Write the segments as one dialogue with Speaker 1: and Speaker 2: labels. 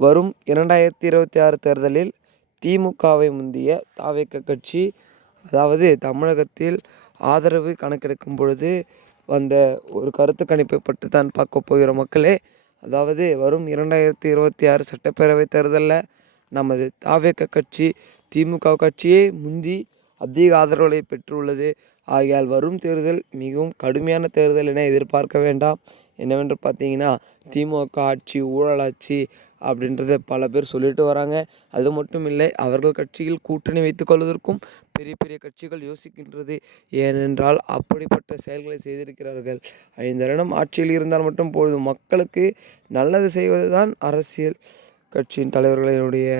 Speaker 1: வரும் இரண்டாயிரத்தி இருபத்தி ஆறு தேர்தலில் திமுகவை முந்திய தாவேக்க கட்சி அதாவது தமிழகத்தில் ஆதரவு கணக்கெடுக்கும் பொழுது வந்த ஒரு கருத்து கணிப்பை பற்றி தான் பார்க்க போகிற மக்களே. அதாவது வரும் இரண்டாயிரத்தி இருபத்தி ஆறு சட்டப்பேரவை தேர்தலில் நமது தாவேக கட்சி திமுக கட்சியே முந்தி அதிக ஆதரவுகளை பெற்றுள்ளது. ஆகையால் வரும் தேர்தல் மிகவும் கடுமையான தேர்தல் என எதிர்பார்க்க வேண்டாம். என்னவென்று பார்த்தீங்கன்னா திமுக ஆட்சி ஊழலாட்சி அப்படின்றத பல பேர் சொல்லிட்டு வராங்க. அது மட்டும் இல்லை அவர்கள் கட்சியில் கூட்டணி வைத்துக் கொள்வதற்கும் பெரிய பெரிய கட்சிகள் யோசிக்கின்றது. ஏனென்றால் அப்படிப்பட்ட செயல்களை செய்திருக்கிறார்கள். ஐந்து வருடம் ஆட்சியில் இருந்தால் மட்டும் போது மக்களுக்கு நல்லது செய்வது தான் அரசியல் கட்சியின் தலைவர்களினுடைய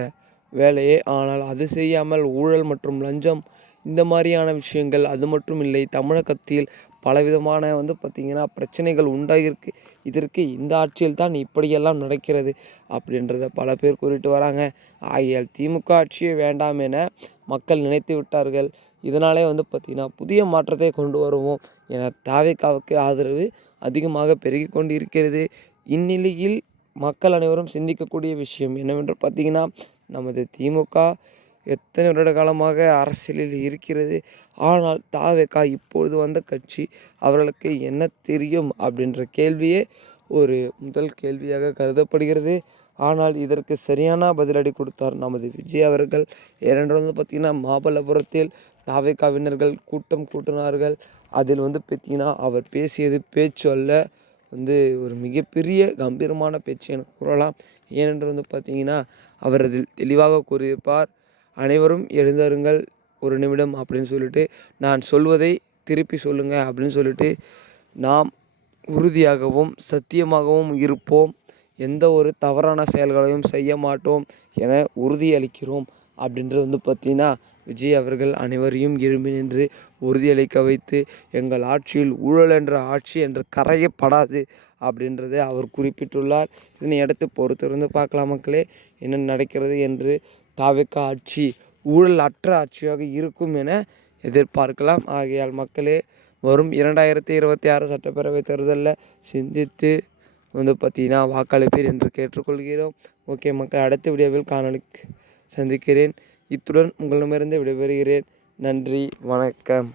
Speaker 1: வேலையே. ஆனால் அது செய்யாமல் ஊழல் மற்றும் லஞ்சம் இந்த மாதிரியான விஷயங்கள் அது மட்டும் இல்லை தமிழகத்தில் பலவிதமான வந்து பார்த்திங்கன்னா பிரச்சனைகள் உண்டாகியிருக்கு இதற்கு இந்த ஆட்சியில் தான் இப்படியெல்லாம் நடக்கிறது அப்படின்றத பல பேர் கூறிட்டு வராங்க. ஆகையால் திமுக ஆட்சியே வேண்டாம் என மக்கள் நினைத்து விட்டார்கள். இதனாலே வந்து பார்த்திங்கன்னா புதிய மாற்றத்தை கொண்டு வருவோம் என தாவேக்காவுக்கு ஆதரவு அதிகமாக பெருகி கொண்டு இருக்கிறது இந்நிலையில் மக்கள் அனைவரும் சிந்திக்கக்கூடிய விஷயம் என்னவென்று பார்த்தீங்கன்னா நமது திமுக எத்தனை வருட காலமாக அரசியலில் இருக்கிறது? ஆனால் தாவேக்கா இப்பொழுது வந்த கட்சி அவர்களுக்கு என்ன தெரியும் அப்படின்ற கேள்வியே ஒரு முதல் கேள்வியாக கருதப்படுகிறது. ஆனால் இதற்கு சரியான பதிலடி கொடுத்தார் நமது விஜய் அவர்கள். ஏனென்று வந்து பார்த்திங்கன்னா மாமல்லபுரத்தில் தாவேக்காவினர்கள் கூட்டம் கூட்டினார்கள். அதில் வந்து பார்த்திங்கன்னா அவர் பேசியது பேச்சு அல்ல. வந்து ஒரு மிகப்பெரிய கம்பீரமான பேச்சு என கூறலாம். ஏனென்று வந்து பார்த்தீங்கன்னா அவர் அதில் தெளிவாக கூறியிருப்பார். அனைவரும் எழுந்தருங்கள் ஒரு நிமிடம் அப்படின்னு சொல்லிட்டு நான் சொல்வதை திருப்பி சொல்லுங்க அப்படின்னு சொல்லிட்டு நாம் உறுதியாகவும் சத்தியமாகவும் இருப்போம். எந்த ஒரு தவறான செயல்களையும் செய்ய மாட்டோம் என உறுதியளிக்கிறோம். அப்படின்றது வந்து பார்த்தீங்கன்னா விஜய் அவர்கள் அனைவரையும் எழும்பி நின்று உறுதியளிக்க வைத்து எங்கள் ஆட்சியில் ஊழல் என்ற ஆட்சி என்று கரையப்படாது அப்படின்றதை அவர் குறிப்பிட்டுள்ளார். இதனை அடுத்து பொறுத்திருந்து பார்க்கலாம் மக்களே என்ன நடக்கிறது என்று தாவேக்கா ஆட்சி ஊழல் அற்ற ஆட்சியாக இருக்கும் என எதிர்பார்க்கலாம். ஆகையால் மக்களே வரும் இரண்டாயிரத்தி இருபத்தி ஆறு சட்டப்பேரவை தேர்தலில் சிந்தித்து வந்து பார்த்தீங்கன்னா வாக்களிப்பீர் என்று கேட்டுக்கொள்கிறோம். ஓகே மக்கள் அடுத்த வீடியோவில் காணொளி சந்திக்கிறேன். இத்துடன் உங்களிடமிருந்து விடைபெறுகிறேன். நன்றி வணக்கம்.